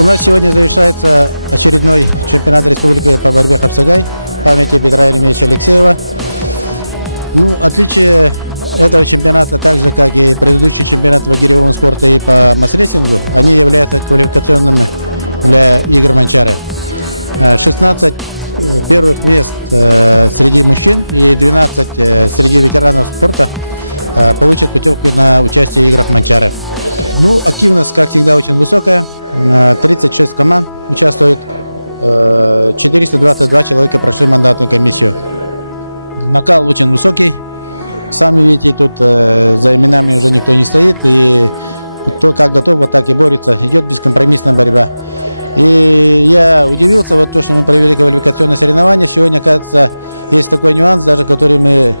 У нас сегодня завершается очередной чемпионат республики по борьбе Хапсагай в памяти Петра Еремеевича Алексеева. Отличие этого чемпионата, так же как и предыдущий чемпионат по гиревому спорту и по масс-рейтингу, они являются квалификационными для игр Манчары. 16 первых мест среди мужчин и 12 среди ветеранов спорта получат путевку на участие в играх Манчары. Активность, как всегда, очень высокая. 36 команд участвуют, 422 человека прошли мандатную комиссию. Накал очень высокий. Сами видите, тут за именами уже никто не стоит. И кто как готов, вот так и борется. Идет бескомпромиссная борьба. И я удивился, вот то, что мы провели квалификационные соревнования. Сегодня, кажется, есть такой нюанс, даже который мы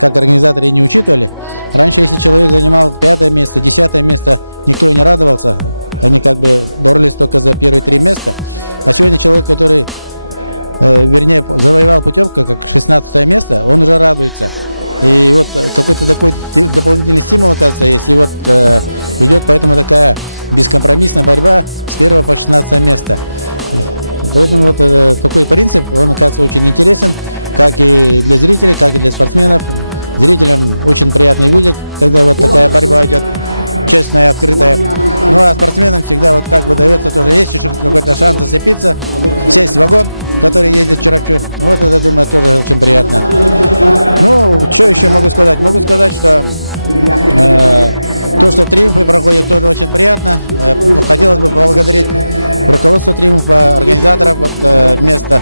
как организаторы не учитывали. Раньше, если человек занимал 5-е место, 10-е место, никто и не радовался. Они как бы боролись только за первые 3 места. А сегодня человек, который, завоевал путевку, как 16-е место, он уже радуется. И вот какой-то такой дополнительный стимул, оказывается, есть. И вот идет поэтому такая бескомпромиссная борьба с 1 по 16 место. Поэтому вот такой принцип, он, оказывается, очень интересен, как и для зрителей, как и для спортсменов. Зрителям очень приятно видеть, когда вот такая борьба идет, честная, открытая. А спортсменам всегда вот как бы дается тоже, есть еще какой-то шанс зацепиться, сесть в вагон, который ездит в Чурапчу. Вот это, думаю, тоже очень приятно. Что еще могу сказать? Могу сказать, что то, что триумфы проходят, тоже очень приятно. Хотелось бы поблагодарить руководство триумфа, организаторов места.